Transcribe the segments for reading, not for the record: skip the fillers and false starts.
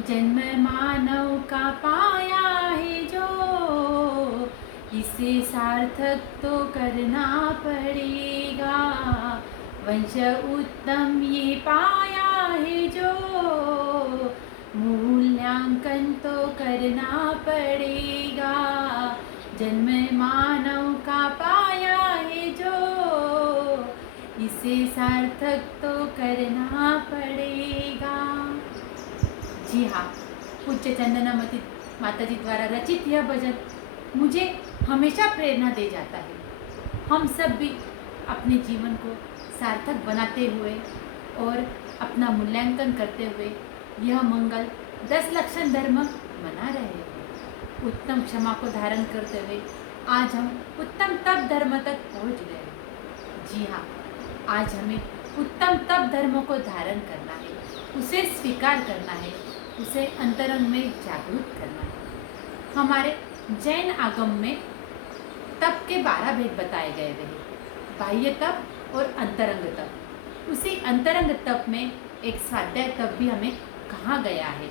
जन्म मानव का पाया है जो, इसे सार्थक तो करना पड़ेगा। वंश उत्तम ये पाया है जो, मूल्यांकन तो करना पड़ेगा। जन्म मानव का पाया है जो, इसे सार्थक तो करना पड़ेगा। जी हाँ, पूज्य चंदनामती माता जी द्वारा रचित यह भजन मुझे हमेशा प्रेरणा दे जाता है। हम सब भी अपने जीवन को सार्थक बनाते हुए और अपना मूल्यांकन करते हुए यह मंगल 10 लक्षण धर्म मना रहे हैं। उत्तम क्षमा को धारण करते हुए आज हम उत्तम तप धर्म तक पहुँच गए। जी हाँ, आज हमें उत्तम तप धर्म को धारण करना है, उसे स्वीकार करना है, उसे अंतरंग में जागरूक करना है। हमारे जैन आगम में तप के 12 भेद बताए गए हैं, बाह्य तप और अंतरंग तप। उसी अंतरंग तप में एक स्वाध्याय तप भी हमें कहा गया है।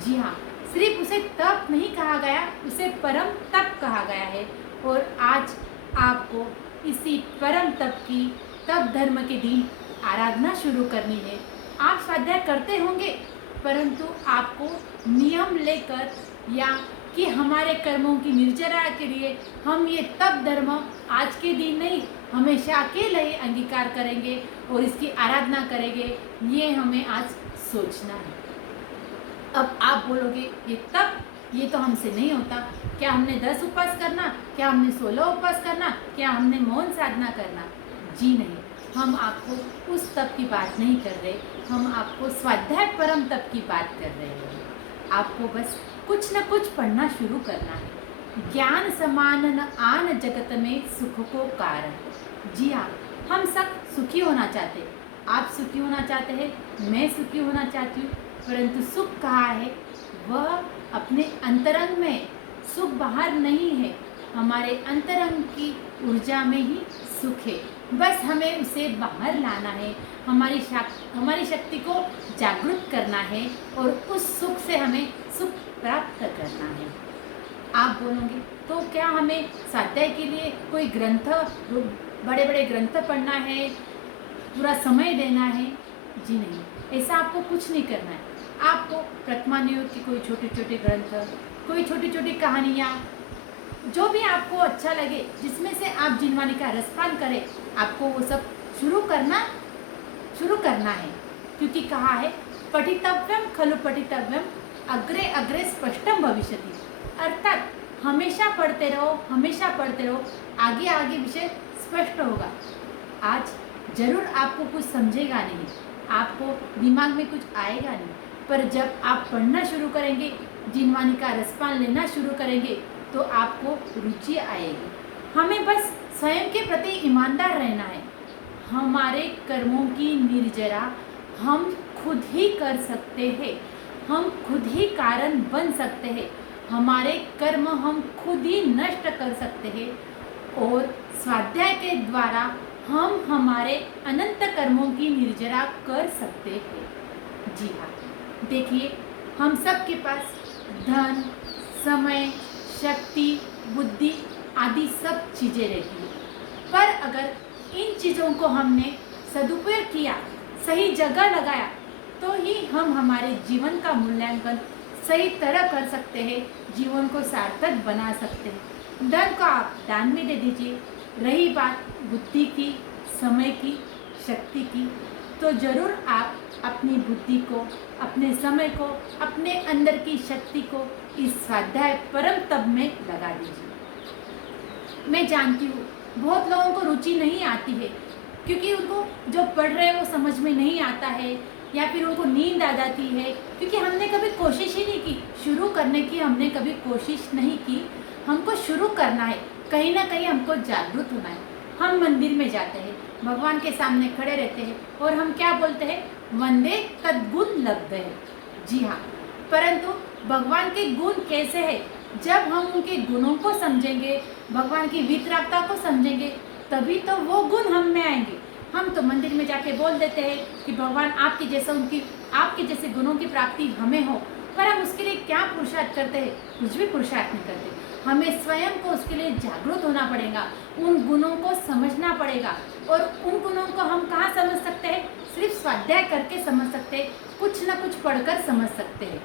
जी हाँ, सिर्फ उसे तप नहीं कहा गया, उसे परम तप कहा गया है। और आज आपको इसी परम तप की, तप धर्म के दिन आराधना शुरू करनी है। आप स्वाध्याय करते होंगे, परंतु आपको नियम लेकर या कि हमारे कर्मों की निर्जरा के लिए हम ये तप धर्म आज के दिन नहीं, हमेशा अकेले ही अंगीकार करेंगे और इसकी आराधना करेंगे, ये हमें आज सोचना है। अब आप बोलोगे ये तप, ये तो हमसे नहीं होता। क्या हमने 10 उपवास करना, क्या हमने 16 उपवास करना, क्या हमने मौन साधना करना? जी नहीं, हम आपको उस तप की बात नहीं कर रहे, हम आपको स्वाध्याय परम तप की बात कर रहे हैं। आपको बस कुछ न कुछ पढ़ना शुरू करना है। ज्ञान समान न आन जगत में सुख को कारण। जी हाँ, हम सब सुखी होना चाहते हैं। आप सुखी होना चाहते हैं, मैं सुखी होना चाहती हूँ, परंतु सुख कहाँ है? वह अपने अंतरंग में, सुख बाहर नहीं है। हमारे अंतरंग की ऊर्जा में ही सुख है। बस हमें उसे बाहर लाना है, हमारी शक्ति को जागृत करना है और उस सुख से हमें सुख प्राप्त करना है। आप बोलोगे तो क्या हमें स्वाध्याय के लिए कोई ग्रंथ, बड़े बड़े ग्रंथ पढ़ना है, पूरा समय देना है? जी नहीं, ऐसा आपको कुछ नहीं करना है। आपको प्रथमानुयोग की कोई छोटे छोटे ग्रंथ, कोई छोटी छोटी कहानियाँ, जो भी आपको अच्छा लगे, जिसमें से आप जिनवानी का रसपान करें, आपको वो सब शुरू करना है। क्योंकि कहा है पठितव्यम खलु पठितव्यम अग्रे अग्रे स्पष्टम भविष्यति। अर्थात हमेशा पढ़ते रहो, आगे आगे विषय स्पष्ट होगा। आज जरूर आपको कुछ समझेगा नहीं, आपको दिमाग में कुछ आएगा नहीं, पर जब आप पढ़ना शुरू करेंगे, जिनवानी का रसपान लेना शुरू करेंगे, तो आपको रुचि आएगी। हमें बस स्वयं के प्रति ईमानदार रहना है। हमारे कर्मों की निर्जरा हम खुद ही कर सकते हैं, हम खुद ही कारण बन सकते हैं, हमारे कर्म हम खुद ही नष्ट कर सकते हैं और स्वाध्याय के द्वारा हम हमारे अनंत कर्मों की निर्जरा कर सकते हैं। जी हाँ, देखिए, हम सब के पास धन, समय, शक्ति, बुद्धि आदि सब चीज़ें रहती हैं, पर अगर इन चीज़ों को हमने सदुपयोग किया, सही जगह लगाया, तो ही हम हमारे जीवन का मूल्यांकन सही तरह कर सकते हैं, जीवन को सार्थक बना सकते हैं। धन को आप दान में दे दीजिए। रही बात बुद्धि की, समय की, शक्ति की, तो ज़रूर आप अपनी बुद्धि को, अपने समय को, अपने अंदर की शक्ति को इस स्वाध्याय परम तप में लगा दीजिए। मैं जानती हूँ बहुत लोगों को रुचि नहीं आती है, क्योंकि उनको जो पढ़ रहे हैं वो समझ में नहीं आता है, या फिर उनको नींद आ जाती है, क्योंकि हमने कभी कोशिश ही नहीं की शुरू करने की, हमने कभी कोशिश नहीं की। हमको शुरू करना है, कहीं ना कहीं हमको जागरूक होना है। हम मंदिर में जाते हैं, भगवान के सामने खड़े रहते हैं और हम क्या बोलते हैं? वंदे तद्गुण लब्धे। जी हाँ, परंतु भगवान के गुण कैसे है? जब हम उनके गुणों को समझेंगे, भगवान की वितरागता को समझेंगे, तभी तो वो गुण हम में आएंगे। हम तो मंदिर में जाके बोल देते हैं कि भगवान आपके जैसे गुणों की प्राप्ति हमें हो, पर हम क्या पुरुषार्थ करते हैं? कुछ भी पुरुषार्थ नहीं करते। हमें स्वयं को उसके लिए जागरूक होना पड़ेगा, उन गुणों को समझना पड़ेगा। और उन गुणों को हम कहाँ समझ सकते हैं? सिर्फ स्वाध्याय करके समझ सकते हैं, कुछ ना कुछ पढ़कर समझ सकते हैं।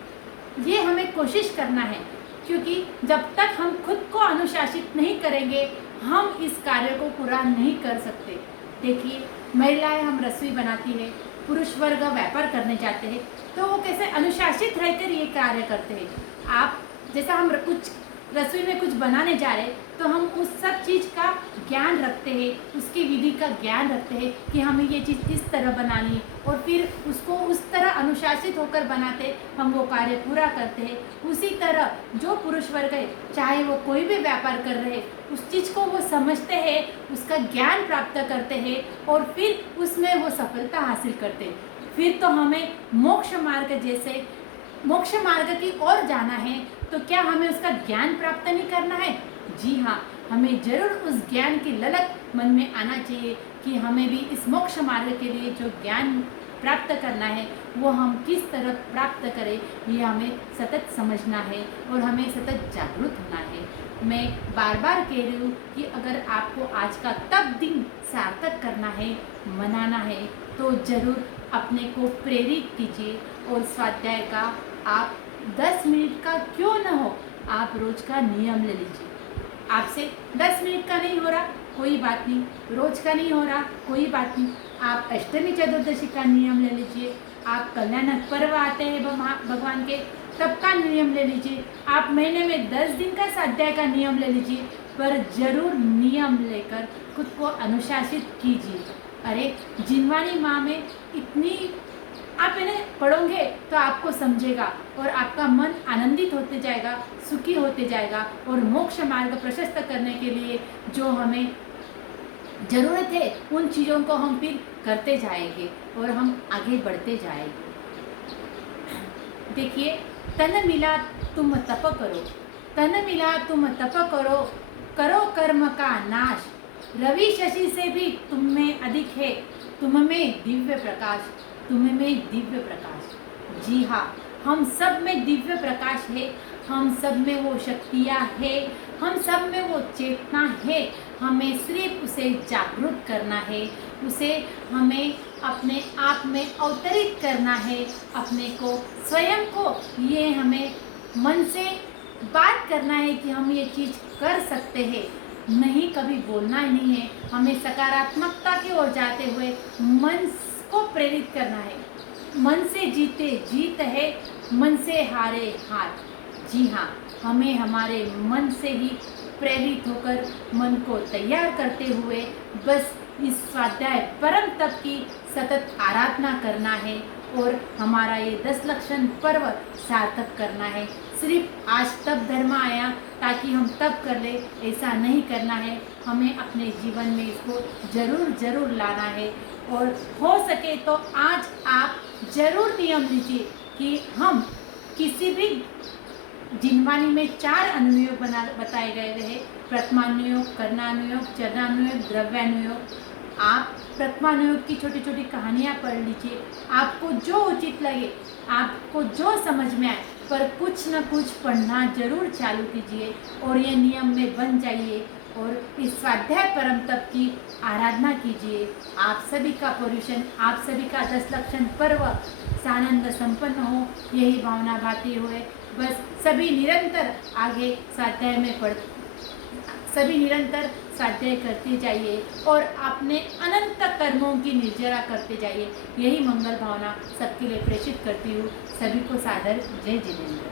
ये हमें कोशिश करना है, क्योंकि जब तक हम खुद को अनुशासित नहीं करेंगे हम इस कार्य को पूरा नहीं कर सकते। देखिए, महिलाएं हम रसोई बनाती है, पुरुष वर्ग व्यापार करने जाते हैं, तो वो कैसे अनुशासित रहकर ये कार्य करते हैं। आप जैसा हम कुछ रसोई में कुछ बनाने जा रहे हैं तो हम उस सब चीज़ का ज्ञान रखते हैं, उसकी विधि का ज्ञान रखते हैं कि हमें ये चीज़ इस तरह बनानी है, और फिर उसको उस तरह अनुशासित होकर बनाते हम वो कार्य पूरा करते हैं। उसी तरह जो पुरुष वर्ग है, चाहे वो कोई भी व्यापार कर रहे, उस चीज़ को वो समझते हैं, उसका ज्ञान प्राप्त करते हैं और फिर उसमें वो सफलता हासिल करते हैं। फिर तो हमें मोक्ष मार्ग जैसे मोक्ष मार्ग की ओर जाना है, तो क्या हमें उसका ज्ञान प्राप्त नहीं करना है? जी हाँ, हमें जरूर उस ज्ञान की ललक मन में आना चाहिए कि हमें भी इस मोक्ष मार्ग के लिए जो ज्ञान प्राप्त करना है वो हम किस तरह प्राप्त करें, ये हमें सतत समझना है और हमें सतत जागरूक होना है। मैं बार बार कह रही हूँ कि अगर आपको आज का तब दिन सार्थक करना है, मनाना है, तो ज़रूर अपने को प्रेरित कीजिए और स्वाध्याय का आप 10 मिनट का क्यों न हो, आप रोज का नियम ले लीजिए। आपसे 10 मिनट का नहीं हो रहा, कोई बात नहीं, रोज का नहीं हो रहा, कोई बात नहीं, आप अष्टमी चतुर्दशी का नियम ले लीजिए। आप कल्याणक पर्व आते हैं भगवान के, तब का नियम ले लीजिए। आप महीने में 10 दिन का स्वाध्याय का नियम ले लीजिए, पर जरूर नियम लेकर खुद को अनुशासित कीजिए। अरे जिनवानी माँ में इतनी आप इन्हें पढ़ोगे तो आपको समझेगा और आपका मन आनंदित होते जाएगा, सुखी होते जाएगा, और मोक्ष मार्ग प्रशस्त करने के लिए जो हमें ज़रूरत है उन चीज़ों को हम फिर करते जाएंगे और हम आगे बढ़ते जाएंगे। देखिए, तन मिला तुम तप करो, तन मिला तुम तप करो, करो कर्म का नाश, रवि शशि से भी तुम में अधिक है, तुम में दिव्य प्रकाश, तुम में दिव्य प्रकाश। जी हाँ, हम सब में दिव्य प्रकाश है, हम सब में वो शक्तियाँ है, हम सब में वो चेतना है। हमें सिर्फ उसे जागरूक करना है, उसे हमें अपने आप में अवतरित करना है, अपने को स्वयं को ये हमें मन से बात करना है कि हम ये चीज़ कर सकते हैं। नहीं कभी बोलना ही नहीं है, हमें सकारात्मकता की ओर जाते हुए मन को प्रेरित करना है। मन से जीते जीत है, मन से हारे हार। जी हाँ, हमें हमारे मन से ही प्रेरित होकर मन को तैयार करते हुए बस इस स्वाध्याय परम तप की सतत आराधना करना है और हमारा ये 10 लक्षण पर्व सार्थक करना है। सिर्फ आज तप धर्म आया ताकि हम तप कर ले, ऐसा नहीं करना है। हमें अपने जीवन में इसको ज़रूर लाना है और हो सके तो आज आप ज़रूर नियम लीजिए कि हम किसी भी जिनवानी में 4 अनुयोग बताए गए हैं, प्रथमानुयोग, कर्णानुयोग, चरणानुयोग, द्रव्यानुयोग। आप प्रथमानुयोग की छोटी छोटी कहानियाँ पढ़ लीजिए, आपको जो उचित लगे, आपको जो समझ में आए, पर कुछ न कुछ पढ़ना जरूर चालू कीजिए और ये नियम में बन जाइए और इस स्वाध्याय परम तप की आराधना कीजिए। आप सभी का पर्यूषण, आप सभी का 10 लक्षण पर्व सानंद संपन्न हो, यही भावना भाती हुए बस सभी निरंतर आगे स्वाध्याय में सभी निरंतर स्वाध्याय करते जाइए और अपने अनंत कर्मों की निर्जरा करते जाइए। यही मंगल भावना सबके लिए प्रेषित करती हूँ। सभी को सादर जय जिनेंद्र।